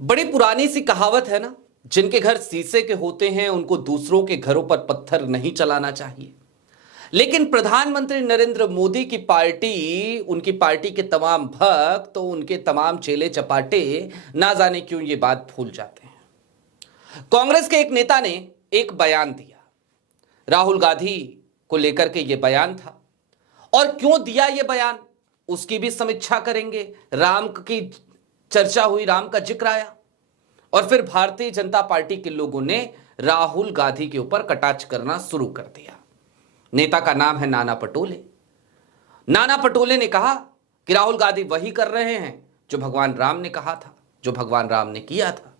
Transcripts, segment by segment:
बड़ी पुरानी सी कहावत है ना, जिनके घर शीशे के होते हैं उनको दूसरों के घरों पर पत्थर नहीं चलाना चाहिए। लेकिन प्रधानमंत्री नरेंद्र मोदी की पार्टी, उनकी पार्टी के तमाम भक्त तो उनके तमाम चेले चपाटे ना जाने क्यों ये बात भूल जाते हैं। कांग्रेस के एक नेता ने एक बयान दिया, राहुल गांधी को लेकर के ये बयान था, और क्यों दिया ये बयान उसकी भी समीक्षा करेंगे। राम की चर्चा हुई, राम का जिक्र आया, और फिर भारतीय जनता पार्टी के लोगों ने राहुल गांधी के ऊपर कटाक्ष करना शुरू कर दिया। नेता का नाम है नाना पटोले। नाना पटोले ने कहा कि राहुल गांधी वही कर रहे हैं जो भगवान राम ने कहा था, जो भगवान राम ने किया था।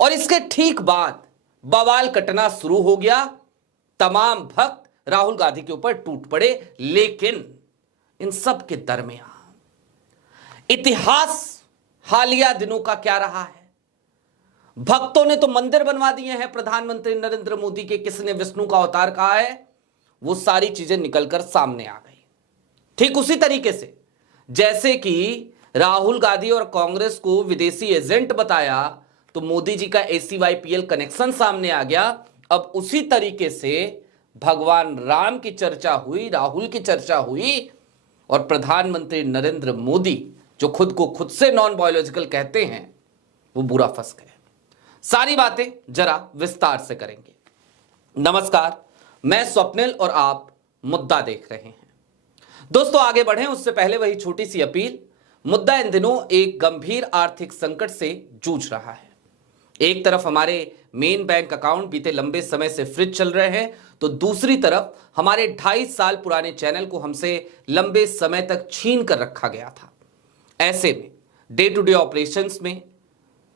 और इसके ठीक बाद बवाल कटना शुरू हो गया। तमाम भक्त राहुल गांधी के ऊपर टूट पड़े। लेकिन इन सब के दरमियान इतिहास हालिया दिनों का क्या रहा है? भक्तों ने तो मंदिर बनवा दिए हैं प्रधानमंत्री नरेंद्र मोदी के, किसने विष्णु का अवतार कहा है, वो सारी चीजें निकलकर सामने आ गई। ठीक उसी तरीके से जैसे कि राहुल गांधी और कांग्रेस को विदेशी एजेंट बताया तो मोदी जी का ACYPL कनेक्शन सामने आ गया। अब उसी तरीके से भगवान राम की चर्चा हुई, राहुल की चर्चा हुई, और प्रधानमंत्री नरेंद्र मोदी जो खुद को खुद से नॉन बायोलॉजिकल कहते हैं वो बुरा फंस गए। सारी बातें जरा विस्तार से करेंगे। नमस्कार, मैं स्वप्निल और आप मुद्दा देख रहे हैं। दोस्तों, आगे बढ़ें उससे पहले वही छोटी सी अपील। मुद्दा इन दिनों एक गंभीर आर्थिक संकट से जूझ रहा है। एक तरफ हमारे मेन बैंक अकाउंट बीते लंबे समय से फ्रीज चल रहे हैं, तो दूसरी तरफ हमारे 2.5 साल पुराने चैनल को हमसे लंबे समय तक छीन कर रखा गया था। ऐसे में डे टू डे ऑपरेशंस में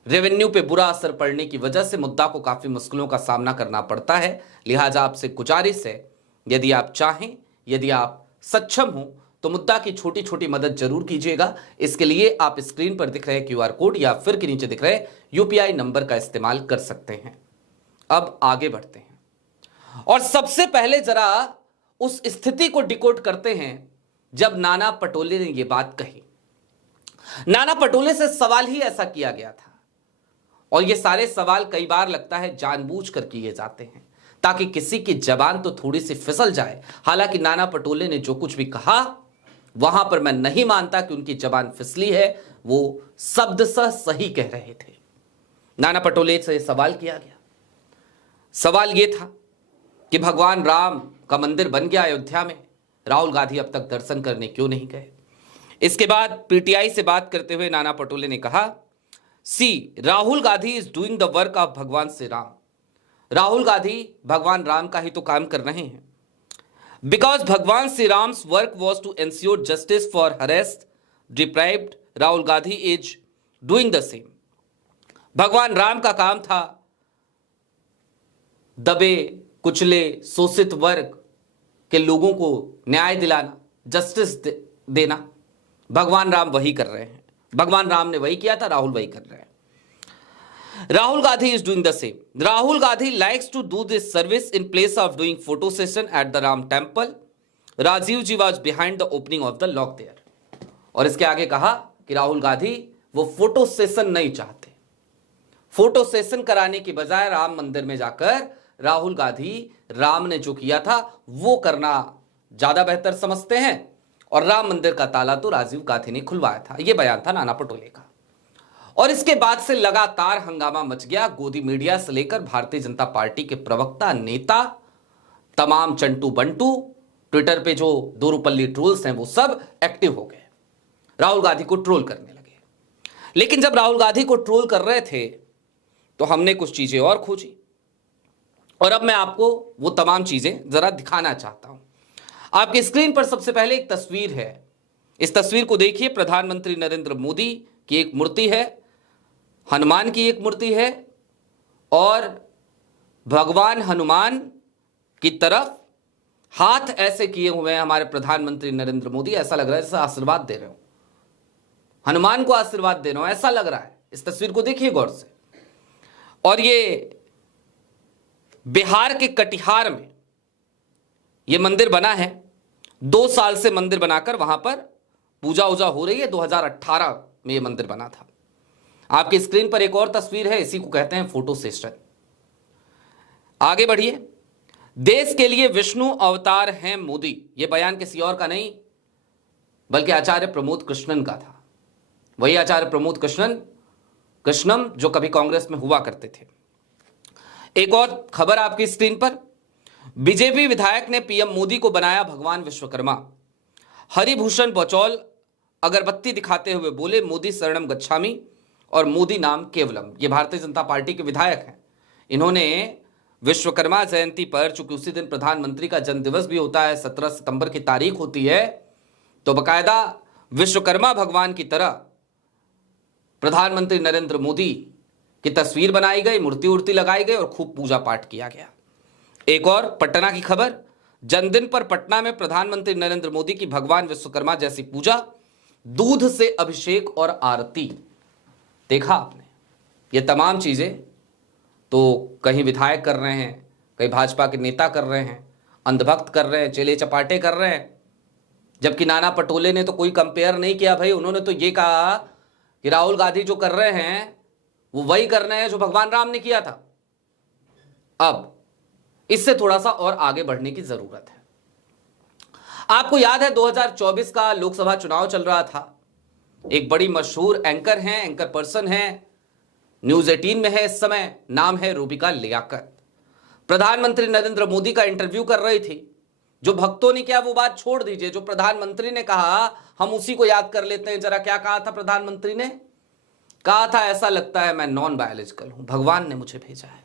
रेवेन्यू पे बुरा असर पड़ने की वजह से मुद्दा को काफी मुश्किलों का सामना करना पड़ता है। लिहाजा आपसे गुजारिश है, यदि आप चाहें, यदि आप सक्षम हो तो मुद्दा की छोटी छोटी मदद जरूर कीजिएगा। इसके लिए आप स्क्रीन पर दिख रहे QR कोड या फिर के नीचे दिख रहे UPI नंबर का इस्तेमाल कर सकते हैं। अब आगे बढ़ते हैं और सबसे पहले जरा उस स्थिति को डिकोड करते हैं जब नाना पटोले ने यह बात कही। नाना पटोले से सवाल ही ऐसा किया गया था, और ये सारे सवाल कई बार लगता है जानबूझकर किए जाते हैं ताकि किसी की जबान तो थोड़ी सी फिसल जाए। हालांकि नाना पटोले ने जो कुछ भी कहा वहां पर मैं नहीं मानता कि उनकी जबान फिसली है, वो शब्दशः सही कह रहे थे। नाना पटोले से सवाल किया गया। सवाल यह था कि भगवान राम का मंदिर बन गया अयोध्या में, राहुल गांधी अब तक दर्शन करने क्यों नहीं गए? इसके बाद PTI से बात करते हुए नाना पटोले ने कहा, Rahul Gandhi is doing the work of भगवान श्री राम। राहुल गांधी भगवान राम का ही तो काम कर रहे हैं। बिकॉज भगवान Shri Ram's work was to ensure justice for harassed deprived, Rahul Gandhi is doing the same. भगवान राम का काम था दबे कुचले शोषित वर्ग के लोगों को न्याय दिलाना, जस्टिस देना। भगवान राम वही कर रहे हैं। भगवान राम ने वही किया था, राहुल वही कर रहे हैं। Rahul Gandhi is doing the same. Rahul Gandhi likes to do this service in place of doing photo session at the Ram temple. Rajiv ji was behind the opening of the lock there. और इसके आगे कहा कि राहुल गांधी वो फोटो सेशन नहीं चाहते। फोटो सेशन कराने की बजाय राम मंदिर में जाकर राहुल गांधी राम ने जो किया था वो करना ज्यादा बेहतर समझते हैं, और राम मंदिर का ताला तो राजीव गांधी ने खुलवाया था। यह बयान था नाना पटोले का। और इसके बाद से लगातार हंगामा मच गया। गोदी मीडिया से लेकर भारतीय जनता पार्टी के प्रवक्ता, नेता, तमाम चंटू बंटू, ट्विटर पे जो दोरुपल्ली ट्रोल्स हैं वो सब एक्टिव हो गए, राहुल गांधी को ट्रोल करने लगे। लेकिन जब राहुल गांधी को ट्रोल कर रहे थे तो हमने कुछ चीजें और खोजी, और अब मैं आपको वो तमाम चीजें जरा दिखाना चाहता हूं। आपकी स्क्रीन पर सबसे पहले एक तस्वीर है। इस तस्वीर को देखिए। प्रधानमंत्री नरेंद्र मोदी की एक मूर्ति है, हनुमान की एक मूर्ति है, और भगवान हनुमान की तरफ हाथ ऐसे किए हुए हैं हमारे प्रधानमंत्री नरेंद्र मोदी। ऐसा लग रहा है जैसे आशीर्वाद दे रहे हो, हनुमान को आशीर्वाद दे रहे हो, ऐसा लग रहा है। इस तस्वीर को देखिए गौर से। और ये बिहार के कटिहार में ये मंदिर बना है। 2 साल से मंदिर बनाकर वहां पर पूजा उजा हो रही है। 2018 में ये मंदिर बना था। आपकी स्क्रीन पर एक और तस्वीर है, इसी को कहते हैं फोटो सेशन। आगे बढ़िए। देश के लिए विष्णु अवतार हैं मोदी, यह बयान किसी और का नहीं बल्कि आचार्य प्रमोद कृष्णन का था। वही आचार्य प्रमोद कृष्णम जो कभी कांग्रेस में हुआ करते थे। एक और खबर आपकी स्क्रीन पर, बीजेपी विधायक ने पीएम मोदी को बनाया भगवान विश्वकर्मा। हरिभूषण बचौल अगरबत्ती दिखाते हुए बोले, मोदी शरणम गच्छामि और मोदी नाम केवलम। ये भारतीय जनता पार्टी के विधायक हैं। इन्होंने विश्वकर्मा जयंती पर, चूंकि उसी दिन प्रधानमंत्री का जन्मदिवस भी होता है, 17 सितंबर की तारीख होती है, तो बकायदा विश्वकर्मा भगवान की तरह प्रधानमंत्री नरेंद्र मोदी की तस्वीर बनाई गई, मूर्ति उर्ति लगाई गई और खूब पूजा पाठ किया गया। एक और पटना की खबर, जन्मदिन पर पटना में प्रधानमंत्री नरेंद्र मोदी की भगवान विश्वकर्मा जैसी पूजा, दूध से अभिषेक और आरती। देखा आपने, ये तमाम चीजें तो कहीं विधायक कर रहे हैं, कहीं भाजपा के नेता कर रहे हैं, अंधभक्त कर रहे हैं, चेले चपाटे कर रहे हैं। जबकि नाना पटोले ने तो कोई कंपेयर नहीं किया भाई। उन्होंने तो ये कहा कि राहुल गांधी जो कर रहे हैं वो वही कर रहे हैं जो भगवान राम ने किया था। अब इससे थोड़ा सा और आगे बढ़ने की जरूरत है। आपको याद है 2024 का लोकसभा चुनाव चल रहा था। एक बड़ी मशहूर एंकर हैं, एंकर पर्सन हैं, न्यूज 18 में है इस समय, नाम है रूबिका लियाकत। प्रधानमंत्री नरेंद्र मोदी का इंटरव्यू कर रही थी। जो भक्तों ने किया वो बात छोड़ दीजिए, जो प्रधानमंत्री ने कहा हम उसी को याद कर लेते हैं। जरा क्या कहा था प्रधानमंत्री ने? कहा था, ऐसा लगता है मैं नॉन बायोलॉजिकल हूं, भगवान ने मुझे भेजा है।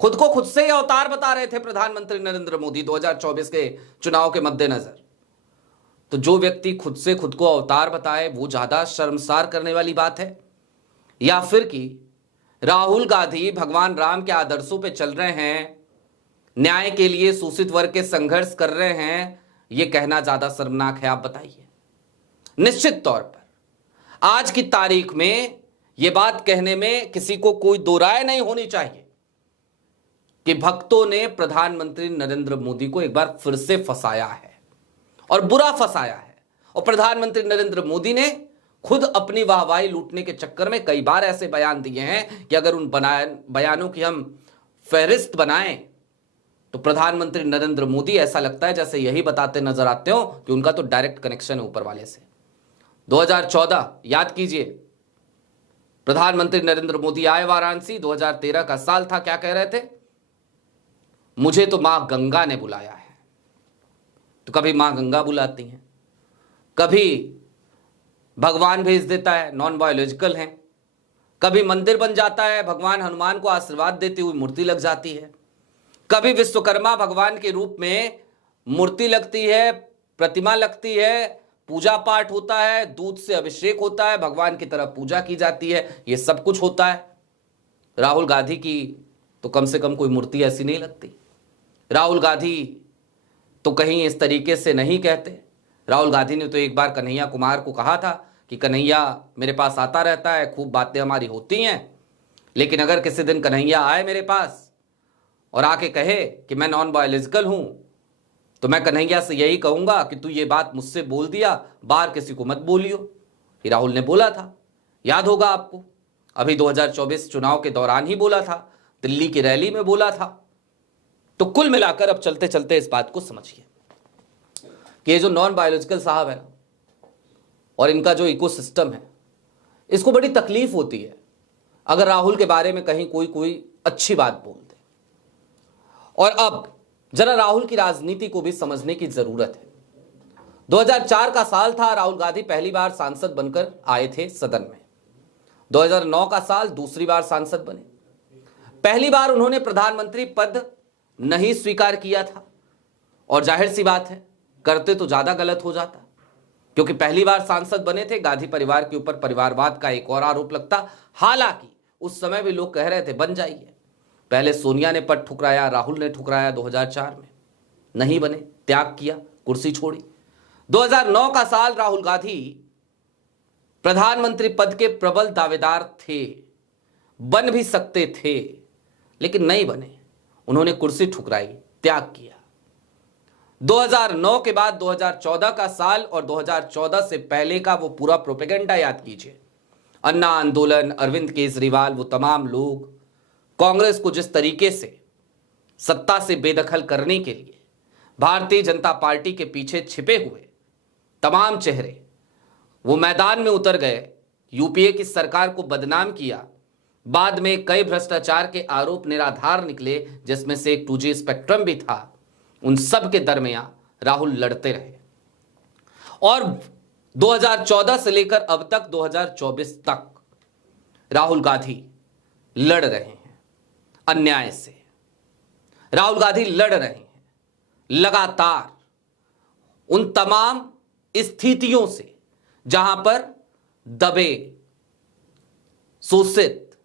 खुद को खुद से ही अवतार बता रहे थे प्रधानमंत्री नरेंद्र मोदी 2024 के चुनाव के मद्देनजर। तो जो व्यक्ति खुद से खुद को अवतार बताए वो ज्यादा शर्मसार करने वाली बात है, या फिर कि राहुल गांधी भगवान राम के आदर्शों पे चल रहे हैं, न्याय के लिए शोषित वर्ग के संघर्ष कर रहे हैं, यह कहना ज्यादा शर्मनाक है? आप बताइए। निश्चित तौर पर आज की तारीख में यह बात कहने में किसी को कोई दो राय नहीं होनी चाहिए कि भक्तों ने प्रधानमंत्री नरेंद्र मोदी को एक बार फिर से फंसाया है और बुरा फंसाया है। और प्रधानमंत्री नरेंद्र मोदी ने खुद अपनी वाहवाही लूटने के चक्कर में कई बार ऐसे बयान दिए हैं कि अगर उन बयानों की हम फहरिस्त बनाएं तो प्रधानमंत्री नरेंद्र मोदी ऐसा लगता है जैसे यही बताते नजर आते हो कि उनका तो डायरेक्ट कनेक्शन है ऊपर वाले से। 2014 याद कीजिए, प्रधानमंत्री नरेंद्र मोदी आए वाराणसी, 2013 का साल था। क्या कह रहे थे? मुझे तो मां गंगा ने बुलाया है। तो कभी मां गंगा बुलाती हैं, कभी भगवान भेज देता है, नॉन बायोलॉजिकल हैं, कभी मंदिर बन जाता है, भगवान हनुमान को आशीर्वाद देती हुई मूर्ति लग जाती है, कभी विश्वकर्मा भगवान के रूप में मूर्ति लगती है, प्रतिमा लगती है, पूजा पाठ होता है, दूध से अभिषेक होता है, भगवान की तरफ पूजा की जाती है, ये सब कुछ होता है। राहुल गांधी की तो कम से कम कोई मूर्ति ऐसी नहीं लगती। राहुल गांधी तो कहीं इस तरीके से नहीं कहते। राहुल गांधी ने तो एक बार कन्हैया कुमार को कहा था कि कन्हैया मेरे पास आता रहता है, खूब बातें हमारी होती हैं, लेकिन अगर किसी दिन कन्हैया आए मेरे पास और आके कहे कि मैं नॉन बायोलॉजिकल हूं, तो मैं कन्हैया से यही कहूंगा कि तू ये बात मुझसे बोल दिया, बाहर किसी को मत बोलियो। ये राहुल ने बोला था, याद होगा आपको। अभी 2024 चुनाव के दौरान ही बोला था, दिल्ली की रैली में बोला था। तो कुल मिलाकर अब चलते चलते इस बात को समझिए कि ये जो नॉन बायोलॉजिकल साहब है और इनका जो इकोसिस्टम है, इसको बड़ी तकलीफ होती है अगर राहुल के बारे में कहीं कोई अच्छी बात बोल दे। और अब जरा राहुल की राजनीति को भी समझने की जरूरत है। 2004 का साल था, राहुल गांधी पहली बार सांसद बनकर आए थे सदन में। 2009 का साल, दूसरी बार सांसद बने। पहली बार उन्होंने प्रधानमंत्री पद नहीं स्वीकार किया था, और जाहिर सी बात है करते तो ज्यादा गलत हो जाता, क्योंकि पहली बार सांसद बने थे। गांधी परिवार के ऊपर परिवारवाद का एक और आरोप लगता। हालांकि उस समय भी लोग कह रहे थे बन जाइए। पहले सोनिया ने पद ठुकराया, राहुल ने ठुकराया 2004 में, नहीं बने, त्याग किया, कुर्सी छोड़ी। 2009 का साल, राहुल गांधी प्रधानमंत्री पद के प्रबल दावेदार थे, बन भी सकते थे, लेकिन नहीं बने। उन्होंने कुर्सी ठुकराई, त्याग किया। 2009 के बाद 2014 का साल और 2014 से पहले का वो पूरा प्रोपेगेंडा याद कीजिए। अन्ना आंदोलन, अरविंद केजरीवाल, वो तमाम लोग कांग्रेस को जिस तरीके से सत्ता से बेदखल करने के लिए भारतीय जनता पार्टी के पीछे छिपे हुए तमाम चेहरे वो मैदान में उतर गए, यूपीए की सरकार को बदनाम किया, बाद में कई भ्रष्टाचार के आरोप निराधार निकले, जिसमें से एक 2G स्पेक्ट्रम भी था। उन सब के दरमियान राहुल लड़ते रहे और 2014 से लेकर अब तक 2024 तक राहुल गांधी लड़ रहे हैं अन्याय से। राहुल गांधी लड़ रहे हैं लगातार उन तमाम स्थितियों से जहां पर दबे शोषित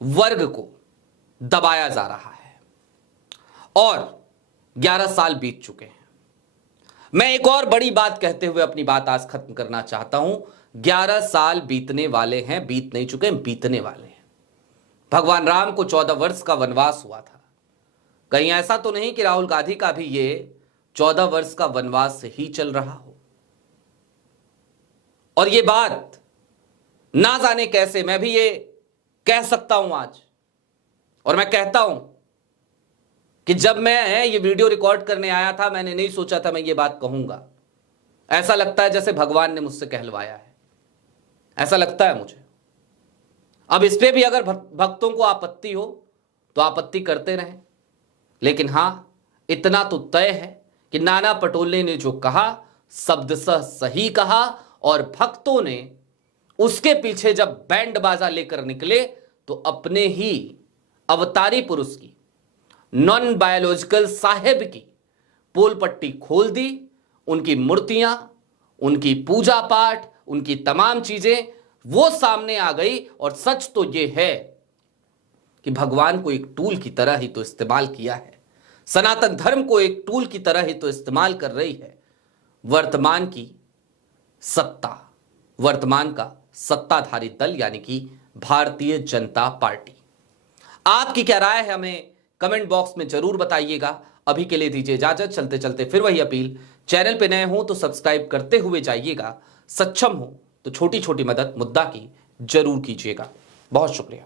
वर्ग को दबाया जा रहा है और 11 साल बीत चुके हैं। मैं एक और बड़ी बात कहते हुए अपनी बात आज खत्म करना चाहता हूं। 11 साल बीतने वाले हैं, बीत नहीं चुके, बीतने वाले हैं। भगवान राम को 14 वर्ष का वनवास हुआ था। कहीं ऐसा तो नहीं कि राहुल गांधी का भी ये 14 वर्ष का वनवास ही चल रहा हो। और ये बात ना जाने कैसे मैं भी ये कह सकता हूं आज, और मैं कहता हूं कि जब मैं ये वीडियो रिकॉर्ड करने आया था, मैंने नहीं सोचा था मैं ये बात कहूंगा। ऐसा लगता है जैसे भगवान ने मुझसे कहलवाया है, ऐसा लगता है मुझे। अब इस पे भी अगर भक्तों को आपत्ति हो तो आपत्ति करते रहें, लेकिन हां, इतना तो तय है कि नाना पटोले ने जो कहा शब्दशः सही कहा, और भक्तों ने उसके पीछे जब बैंड बाजा लेकर निकले तो अपने ही अवतारी पुरुष की, नॉन बायोलॉजिकल साहेब की पोल पट्टी खोल दी। उनकी मूर्तियां, उनकी पूजा पाठ, उनकी तमाम चीजें वो सामने आ गई। और सच तो ये है कि भगवान को एक टूल की तरह ही तो इस्तेमाल किया है, सनातन धर्म को एक टूल की तरह ही तो इस्तेमाल कर रही है वर्तमान की सत्ता, वर्तमान का सत्ताधारी दल यानी कि भारतीय जनता पार्टी। आपकी क्या राय है हमें कमेंट बॉक्स में जरूर बताइएगा। अभी के लिए दीजिए इजाजत। चलते चलते फिर वही अपील, चैनल पे नए हो तो सब्सक्राइब करते हुए जाइएगा, सक्षम हो तो छोटी छोटी मदद मुद्दा की जरूर कीजिएगा। बहुत शुक्रिया।